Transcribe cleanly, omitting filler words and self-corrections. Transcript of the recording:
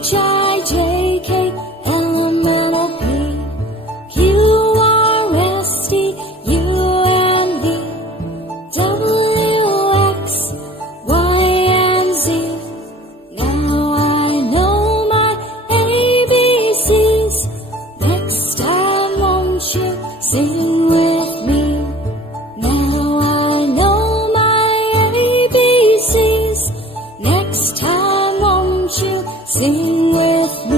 H, I, J, K, L, M, N, O, P, Q, R, S, T, U, and V, W, X, Y, and Z. Now I know my ABCs. Next time won't you sing with me? Now I know my ABCs. Next time won't you sing with me?